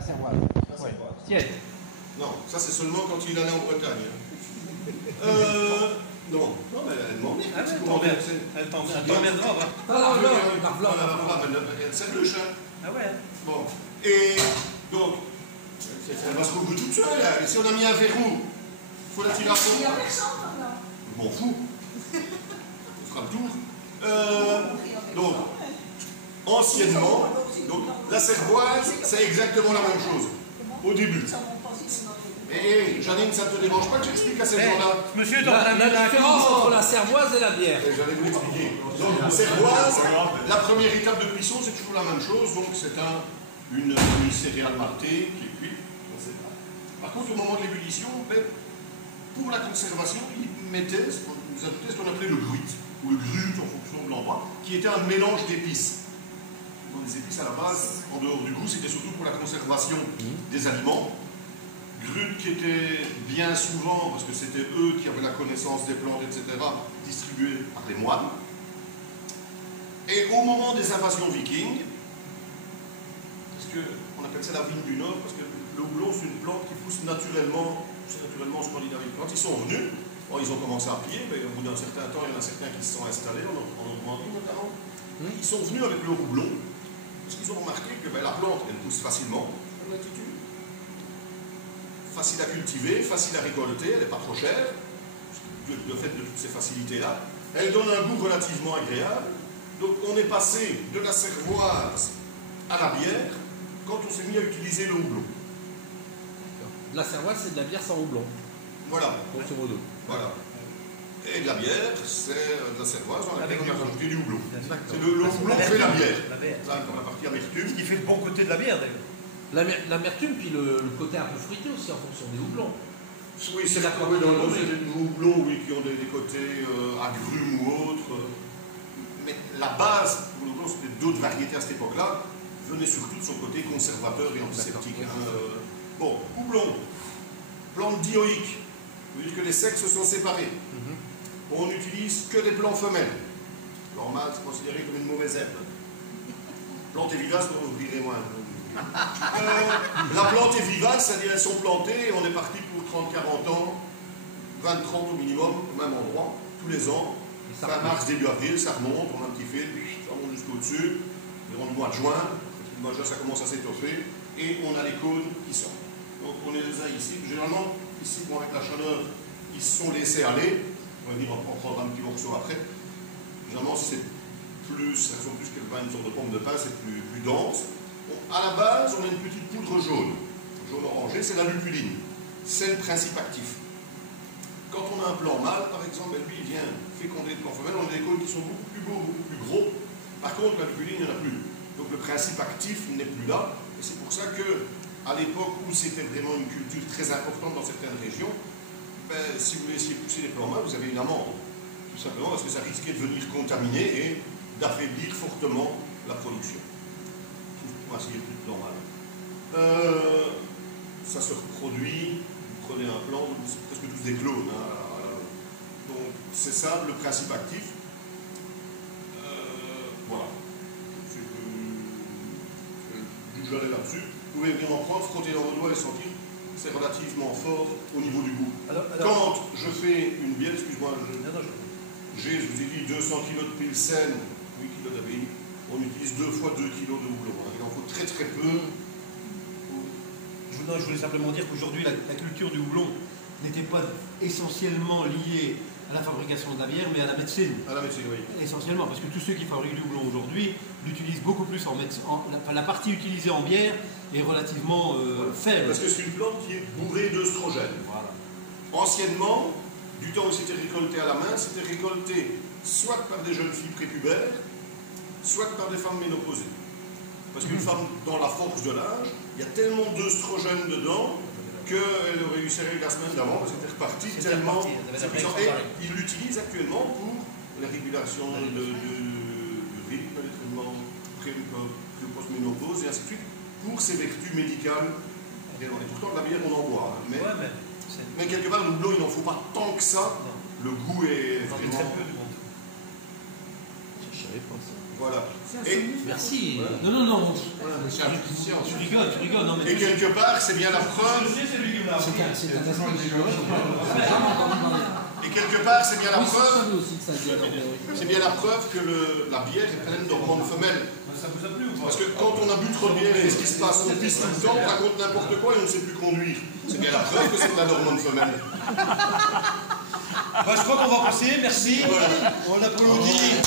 La cervoise. Ouais. Tiède. Non, ça c'est seulement quand il allait en Bretagne. Non, non, mais elle m'emmerde. Ah ouais, elle t'emmerdera, va. Elle s'attouche, hein. Ah ouais. Bon, et donc, elle va se recoudre toute seule. Et si on a mis un verrou, faut la tirer à fond. Il n'y a personne maintenant. Je m'en fous. On fera le tour. Donc, anciennement, donc, la cervoise, c'est exactement la même chose. Au début. Et Janine, ça ne te dérange pas que j'explique à ces gens-là? Monsieur est en La train de différence entre la cervoise et la bière. J'allais vous l'expliquer. Donc, la cervoise, la première étape de cuisson, c'est toujours la même chose. Donc, c'est une céréale maltée qui est cuite. Par contre, au moment de l'ébullition, pour la conservation, ils mettaient ce qu'on appelait le gruit, ou le grut en fonction de l'endroit, qui était un mélange d'épices. Donc, les épices, à la base, en dehors du goût, c'était surtout pour la conservation des aliments. Grut qui était bien souvent, parce que c'était eux qui avaient la connaissance des plantes, etc., distribués par les moines. Et au moment des invasions vikings, parce qu'on appelle ça la vigne du Nord, parce que le houblon, c'est une plante qui pousse naturellement en Scandinavie. Quand ils sont venus, ils ont commencé à piller, mais au bout d'un certain temps, il y en a certains qui se sont installés, en Normandie notamment. Ils sont venus avec le houblon, parce qu'ils ont remarqué que la plante, elle pousse facilement, en altitude. Facile à cultiver, facile à récolter, elle n'est pas trop chère, le fait de toutes ces facilités-là. Elle donne un goût relativement agréable. Donc on est passé de la cervoise à la bière quand on s'est mis à utiliser le houblon. La cervoise, c'est de la bière sans houblon. Voilà. Grosso modo. Voilà. Et de la bière, c'est de la cervoise dans laquelle on a rajouté du houblon. C'est le houblon fait la bière. Ça, comme la partie amertume. Ce qui fait le bon côté de la bière, d'ailleurs. L'amertume, puis le côté un peu fruité aussi en fonction des houblons. Oui, c'est la première dans le des houblons, oui, qui ont des côtés agrumes ou autres. Mais la base pour le houblon, c'était d'autres variétés à cette époque-là, venait surtout de son côté conservateur et antiseptique. Bon, houblon, plante dioïque, ça veut dire que les sexes sont séparés. On n'utilise que des plants femelles. Plan mâle, c'est considéré comme une mauvaise herbe. Plante et vivace, vous direz moins. La plante est vivace, c'est-à-dire elles sont plantées et on est parti pour 30-40 ans, 20-30 au minimum, au même endroit, tous les ans. Fin mars, début avril, ça remonte, on a un petit fil, ça monte jusqu'au-dessus, durant le mois de juin, le mois de juin ça commence à s'étoffer, et on a les cônes qui sortent. Donc on les a ici, généralement, ici, bon, avec la chaleur, ils se sont laissés aller, on va venir en prendre un petit morceau après. Généralement, c'est plus, ça ressemble plus qu'une sorte de pomme de pin, c'est plus dense. À la base, on a une petite poudre jaune orangé, c'est la lupuline. C'est le principe actif. Quand on a un plant mâle, par exemple, lui, il vient féconder le plant femelle, on a des cônes qui sont beaucoup plus beaux, beaucoup plus gros. Par contre, la lupuline, il n'y en a plus. Donc le principe actif n'est plus là. Et c'est pour ça que, à l'époque où c'était vraiment une culture très importante dans certaines régions, si vous laissiez pousser les plants mâles, vous avez une amende. Tout simplement parce que ça risquait de venir contaminer et d'affaiblir fortement la production. S'il n'y a plus de plan mâle. Ça se reproduit, vous prenez un plant, c'est presque tous des clones. Donc c'est ça le principe actif. Voilà. Je vais aller là-dessus. Vous pouvez venir en prendre, frotter dans vos doigts et sentir. C'est relativement fort au niveau du goût. Quand je fais une bière, excuse-moi, j'ai, je vous ai dit, 200 kg de Pilsen, 8 kg d'abbaye. On utilise 2 fois 2 kg de houblon. Il en faut très très peu. Je voulais simplement dire qu'aujourd'hui, la culture du houblon n'était pas essentiellement liée à la fabrication de la bière, mais à la médecine. À la médecine, oui. Essentiellement, parce que tous ceux qui fabriquent du houblon aujourd'hui l'utilisent beaucoup plus en médecine. La partie utilisée en bière est relativement faible. Parce que c'est une plante qui est bourrée d'œstrogènes. Voilà. Anciennement, du temps où c'était récolté à la main, c'était récolté soit par des jeunes filles prépubères, soit par des femmes ménopausées. Parce qu'une femme, dans la force de l'âge, il y a tellement d'œstrogènes dedans qu'elle aurait eu sérieux la semaine d'avant, parce que c'était reparti tellement. Et ils l'utilisent actuellement pour la régulation du rythme, les traitements post-ménopause et ainsi de suite, pour ses vertus médicales. Et pourtant, de la bière, on en boit. Mais quelque part, le houblon, il n'en faut pas tant que ça. Le goût est vraiment. Très peu de monde. savais pas ça. Voilà. Et, Merci. Non, non, non. C'est un petit science. Tu rigoles, non mais. et quelque part, c'est bien la preuve. C'est un aspect que j'ai jamais entendu dans les... Et quelque part, c'est bien la Oui, ça, je preuve. savais aussi que ça disait alors, mais oui. C'est bien la preuve que la bière est pleine d'hormones femelles. Ça vous a plu ou pas? Parce que quand on a bu trop de bière, qu'est-ce qui se passe? On pisse tout le temps, on raconte n'importe quoi et on ne sait plus conduire. C'est bien la preuve que c'est plein d'hormones femelles. Bah, je crois qu'on va passer, merci. Voilà. On applaudit.